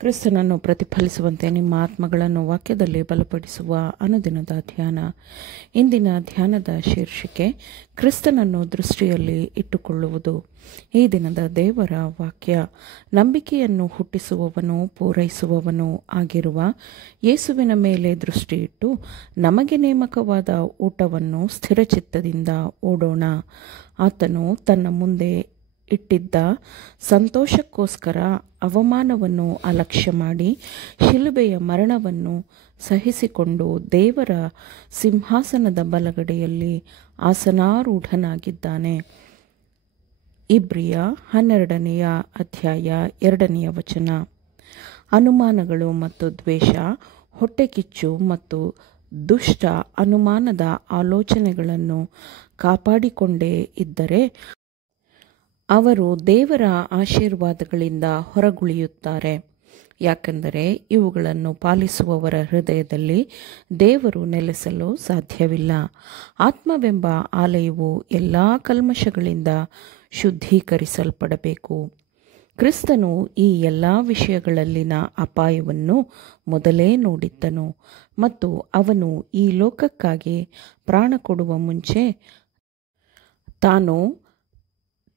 ಕ್ರಿಸ್ತನನ್ನು ಪ್ರತಿಫಲಿಸುವಂತೆ ನಿಮ್ಮ ಆತ್ಮಗಳನ್ನು ವಾಕ್ಯದಲ್ಲಿ ಬಲಪಡಿಸುವ ಅನುದಿನದ ಧ್ಯಾನ. ಇಂದಿನ ಧ್ಯಾನದ ಶೀರ್ಷಿಕೆ ಕ್ರಿಸ್ತನನ್ನು ದೃಷ್ಟಿಯಲ್ಲಿ ಇಟ್ಟುಕೊಳ್ಳುವುದು. ಈ ದಿನದ ದೇವರ ವಾಕ್ಯ, ನಂಬಿಕೆಯನ್ನು ಹುಟ್ಟಿಸುವವನು ಪೂರೈಸುವವನು ಆಗಿರುವ ಯೇಸುವಿನ ಮೇಲೆ ದೃಷ್ಟಿಯಿಟ್ಟು ನಮಗೆ ನೇಮಕವಾದ ಊಟವನ್ನು ಸ್ಥಿರಚಿತ್ತದಿಂದ ಓಡೋಣ. ಆತನು ತನ್ನ ಮುಂದೆ ಇಟ್ಟಿದ್ದ ಸಂತೋಷಕ್ಕೋಸ್ಕರ ಅವಮಾನವನ್ನು ಅಲಕ್ಷ್ಯ ಮಾಡಿ ಶಿಲುಬೆಯ ಮರಣವನ್ನು ಸಹಿಸಿಕೊಂಡು ದೇವರ ಸಿಂಹಾಸನದ ಬಲಗಡೆಯಲ್ಲಿ ಆಸನಾರೂಢನಾಗಿದ್ದಾನೆ. ಇಬ್ರಿಯ 12ನೇ ಅಧ್ಯಾಯ 2ನೇ ವಚನ. ಅನುಮಾನಗಳು ಮತ್ತು ದ್ವೇಷ, ಹೊಟ್ಟೆಕಿಚ್ಚು ಮತ್ತು ದುಷ್ಟ ಅನುಮಾನದ ಆಲೋಚನೆಗಳನ್ನು ಕಾಪಾಡಿಕೊಂಡೇ ಇದ್ದರೆ ಅವರು ದೇವರ ಆಶೀರ್ವಾದಗಳಿಂದ ಹೊರಗುಳಿಯುತ್ತಾರೆ. ಯಾಕೆಂದರೆ ಇವುಗಳನ್ನು ಪಾಲಿಸುವವರ ಹೃದಯದಲ್ಲಿ ದೇವರು ನೆಲೆಸಲು ಸಾಧ್ಯವಿಲ್ಲ. ಆತ್ಮವೆಂಬ ಆಲಯವು ಎಲ್ಲ ಕಲ್ಮಶಗಳಿಂದ ಶುದ್ಧೀಕರಿಸಲ್ಪಡಬೇಕು. ಕ್ರಿಸ್ತನು ಈ ಎಲ್ಲ ವಿಷಯಗಳಲ್ಲಿನ ಅಪಾಯವನ್ನು ಮೊದಲೇ ನೋಡಿದ್ದನು ಮತ್ತು ಅವನು ಈ ಲೋಕಕ್ಕಾಗಿ ಪ್ರಾಣ ಕೊಡುವ ಮುಂಚೆ ತಾನು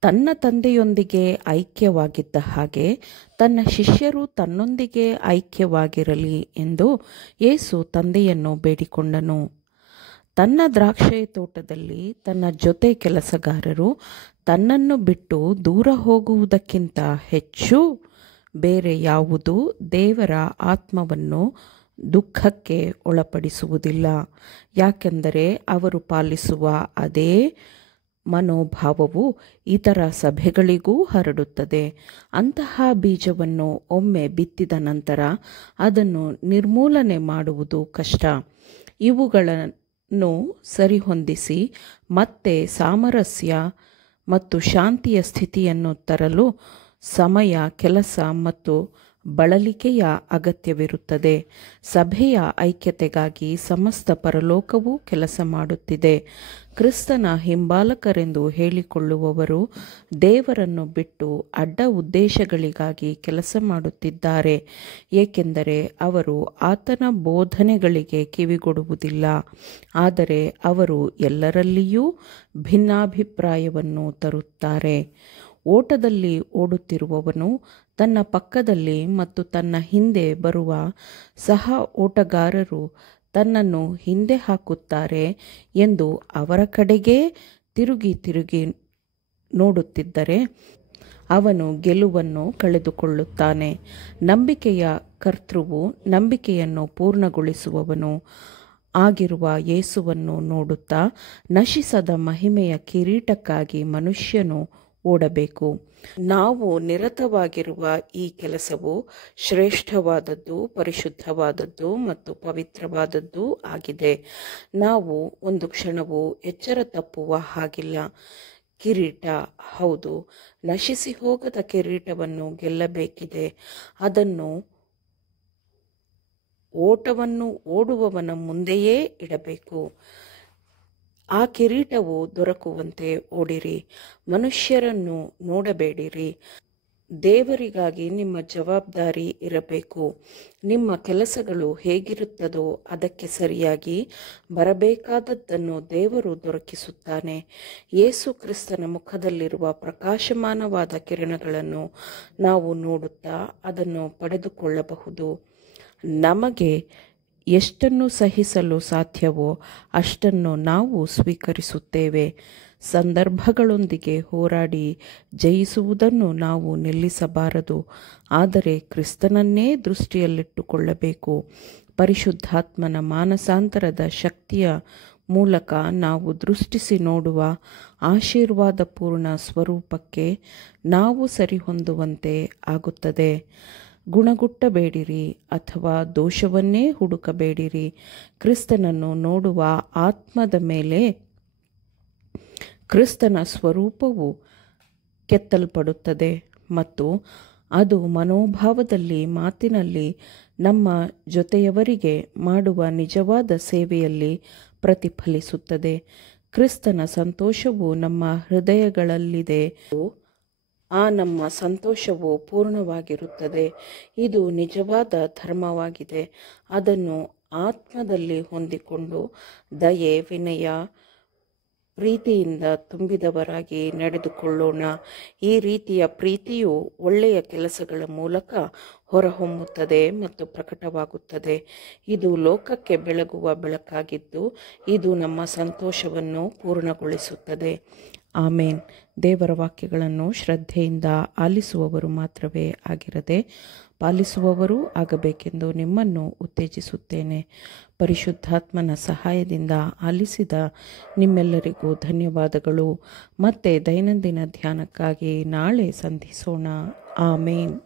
ತನ್ನ ತಂದೆಯೊಂದಿಗೆ ಐಕ್ಯವಾಗಿದ್ದ ಹಾಗೆ ತನ್ನ ಶಿಷ್ಯರು ತನ್ನೊಂದಿಗೆ ಐಕ್ಯವಾಗಿರಲಿ ಎಂದು ಯೇಸು ತಂದೆಯನ್ನು ಬೇಡಿಕೊಂಡನು. ತನ್ನ ದ್ರಾಕ್ಷಿ ತೋಟದಲ್ಲಿ ತನ್ನ ಜೊತೆ ಕೆಲಸಗಾರರು ತನ್ನನ್ನು ಬಿಟ್ಟು ದೂರ ಹೋಗುವುದಕ್ಕಿಂತ ಹೆಚ್ಚು ಬೇರೆ ಯಾವುದೂ ದೇವರ ಆತ್ಮವನ್ನು ದುಃಖಕ್ಕೆ ಒಳಪಡಿಸುವುದಿಲ್ಲ. ಯಾಕೆಂದರೆ ಅವರು ಪಾಲಿಸುವ ಅದೇ ಮನೋಭಾವವು ಇತರ ಸಭೆಗಳಿಗೂ ಹರಡುತ್ತದೆ. ಅಂತಹ ಬೀಜವನ್ನು ಒಮ್ಮೆ ಬಿತ್ತಿದ ನಂತರ ಅದನ್ನು ನಿರ್ಮೂಲನೆ ಮಾಡುವುದು ಕಷ್ಟ. ಇವುಗಳನ್ನು ಸರಿಹೊಂದಿಸಿ ಮತ್ತೆ ಸಾಮರಸ್ಯ ಮತ್ತು ಶಾಂತಿಯ ಸ್ಥಿತಿಯನ್ನು ತರಲು ಸಮಯ, ಕೆಲಸ ಮತ್ತು ಬಳಲಿಕೆಯ ಅಗತ್ಯವಿರುತ್ತದೆ. ಸಭೆಯ ಐಕ್ಯತೆಗಾಗಿ ಸಮಸ್ತ ಪರಲೋಕವೂ ಕೆಲಸ ಮಾಡುತ್ತಿದೆ. ಕ್ರಿಸ್ತನ ಹಿಂಬಾಲಕರೆಂದು ಹೇಳಿಕೊಳ್ಳುವವರು ದೇವರನ್ನು ಬಿಟ್ಟು ಅಡ್ಡ ಉದ್ದೇಶಗಳಿಗಾಗಿ ಕೆಲಸ ಮಾಡುತ್ತಿದ್ದಾರೆ, ಏಕೆಂದರೆ ಅವರು ಆತನ ಬೋಧನೆಗಳಿಗೆ ಕಿವಿಗೊಡುವುದಿಲ್ಲ. ಆದರೆ ಅವರು ಎಲ್ಲರಲ್ಲಿಯೂ ಭಿನ್ನಾಭಿಪ್ರಾಯವನ್ನು ತರುತ್ತಾರೆ. ಓಟದಲ್ಲಿ ಓಡುತ್ತಿರುವವನು ತನ್ನ ಪಕ್ಕದಲ್ಲಿ ಮತ್ತು ತನ್ನ ಹಿಂದೆ ಬರುವ ಸಹ ಓಟಗಾರರು ತನ್ನನ್ನು ಹಿಂದೆ ಹಾಕುತ್ತಾರೆ ಎಂದು ಅವರ ಕಡೆಗೇ ತಿರುಗಿ ನೋಡುತ್ತಿದ್ದರೆ ಅವನು ಗೆಲುವನ್ನು ಕಳೆದುಕೊಳ್ಳುತ್ತಾನೆ. ನಂಬಿಕೆಯ ಕರ್ತೃವು ನಂಬಿಕೆಯನ್ನು ಪೂರ್ಣಗೊಳಿಸುವವನು ಆಗಿರುವ ಯೇಸುವನ್ನು ನೋಡುತ್ತಾ ನಶಿಸದ ಮಹಿಮೆಯ ಕಿರೀಟಕ್ಕಾಗಿ ಮನುಷ್ಯನು ಓಡಬೇಕು. ನಾವು ನಿರತವಾಗಿರುವ ಈ ಕೆಲಸವು ಶ್ರೇಷ್ಠವಾದದ್ದು, ಪರಿಶುದ್ಧವಾದದ್ದು ಮತ್ತು ಪವಿತ್ರವಾದದ್ದು ಆಗಿದೆ. ನಾವು ಒಂದು ಕ್ಷಣವೂ ಎಚ್ಚರ ತಪ್ಪುವ ಹಾಗಿಲ್ಲ. ಕಿರೀಟ, ಹೌದು, ನಶಿಸಿ ಹೋಗದ ಕಿರೀಟವನ್ನು ಗೆಲ್ಲಬೇಕಿದೆ. ಅದನ್ನು ಓಟವನ್ನು ಓಡುವವನ ಮುಂದೆಯೇ ಇಡಬೇಕು. ಆ ಕಿರೀಟವು ದೊರಕುವಂತೆ ಓಡಿರಿ. ಮನುಷ್ಯರನ್ನು ನೋಡಬೇಡಿರಿ. ದೇವರಿಗಾಗಿ ನಿಮ್ಮ ಜವಾಬ್ದಾರಿ ಇರಬೇಕು. ನಿಮ್ಮ ಕೆಲಸಗಳು ಹೇಗಿರುತ್ತದೋ ಅದಕ್ಕೆ ಸರಿಯಾಗಿ ಬರಬೇಕಾದದ್ದನ್ನು ದೇವರು ದೊರಕಿಸುತ್ತಾನೆ. ಯೇಸು ಕ್ರಿಸ್ತನ ಮುಖದಲ್ಲಿರುವ ಪ್ರಕಾಶಮಾನವಾದ ಕಿರಣಗಳನ್ನು ನಾವು ನೋಡುತ್ತಾ ಅದನ್ನು ಪಡೆದುಕೊಳ್ಳಬಹುದು. ನಮಗೆ ಎಷ್ಟನ್ನು ಸಹಿಸಲು ಸಾಧ್ಯವೋ ಅಷ್ಟನ್ನು ನಾವು ಸ್ವೀಕರಿಸುತ್ತೇವೆ. ಸಂದರ್ಭಗಳೊಂದಿಗೆ ಹೋರಾಡಿ ಜಯಿಸುವುದನ್ನು ನಾವು ನಿಲ್ಲಿಸಬಾರದು, ಆದರೆ ಕ್ರಿಸ್ತನನ್ನೇ ದೃಷ್ಟಿಯಲ್ಲಿಟ್ಟುಕೊಳ್ಳಬೇಕು. ಪರಿಶುದ್ಧಾತ್ಮನ ಮಾನಸಾಂತರದ ಶಕ್ತಿಯ ಮೂಲಕ ನಾವು ದೃಷ್ಟಿಸಿ ನೋಡುವ ಆಶೀರ್ವಾದಪೂರ್ಣ ಸ್ವರೂಪಕ್ಕೆ ನಾವು ಸರಿಹೊಂದುವಂತೆ ಆಗುತ್ತದೆ. ಗುಣಗುಟ್ಟಬೇಡಿರಿ ಅಥವಾ ದೋಷವನ್ನೇ ಹುಡುಕಬೇಡಿರಿ. ಕ್ರಿಸ್ತನನ್ನು ನೋಡುವ ಆತ್ಮದ ಮೇಲೆ ಕ್ರಿಸ್ತನ ಸ್ವರೂಪವು ಕೆತ್ತಲ್ಪಡುತ್ತದೆ ಮತ್ತು ಅದು ಮನೋಭಾವದಲ್ಲಿ, ಮಾತಿನಲ್ಲಿ, ನಮ್ಮ ಜೊತೆಯವರಿಗೆ ಮಾಡುವ ನಿಜವಾದ ಸೇವೆಯಲ್ಲಿ ಪ್ರತಿಫಲಿಸುತ್ತದೆ. ಕ್ರಿಸ್ತನ ಸಂತೋಷವು ನಮ್ಮ ಹೃದಯಗಳಲ್ಲಿದೆ. ಆ ನಮ್ಮ ಸಂತೋಷವು ಪೂರ್ಣವಾಗಿರುತ್ತದೆ. ಇದು ನಿಜವಾದ ಧರ್ಮವಾಗಿದೆ. ಅದನ್ನು ಆತ್ಮದಲ್ಲಿ ಹೊಂದಿಕೊಂಡು ದಯೆ, ವಿನಯ, ಪ್ರೀತಿಯಿಂದ ತುಂಬಿದವರಾಗಿ ನಡೆದುಕೊಳ್ಳೋಣ. ಈ ರೀತಿಯ ಪ್ರೀತಿಯು ಒಳ್ಳೆಯ ಕೆಲಸಗಳ ಮೂಲಕ ಹೊರಹೊಮ್ಮುತ್ತದೆ ಮತ್ತು ಪ್ರಕಟವಾಗುತ್ತದೆ. ಇದು ಲೋಕಕ್ಕೆ ಬೆಳಗುವ ಬೆಳಕಾಗಿದ್ದು ಇದು ನಮ್ಮ ಸಂತೋಷವನ್ನು ಪೂರ್ಣಗೊಳಿಸುತ್ತದೆ. ಆಮೇನ್. ದೇವರ ವಾಕ್ಯಗಳನ್ನು ಶ್ರದ್ಧೆಯಿಂದ ಆಲಿಸುವವರು ಮಾತ್ರವೇ ಆಗಿರದೆ ಪಾಲಿಸುವವರೂ ಆಗಬೇಕೆಂದು ನಿಮ್ಮನ್ನು ಉತ್ತೇಜಿಸುತ್ತೇನೆ. ಪರಿಶುದ್ಧಾತ್ಮನ ಸಹಾಯದಿಂದ ಆಲಿಸಿದ ನಿಮ್ಮೆಲ್ಲರಿಗೂ ಧನ್ಯವಾದಗಳು. ಮತ್ತೆ ದೈನಂದಿನ ಧ್ಯಾನಕ್ಕಾಗಿ ನಾಳೆ ಸಂಧಿಸೋಣ. ಆಮೇನ್.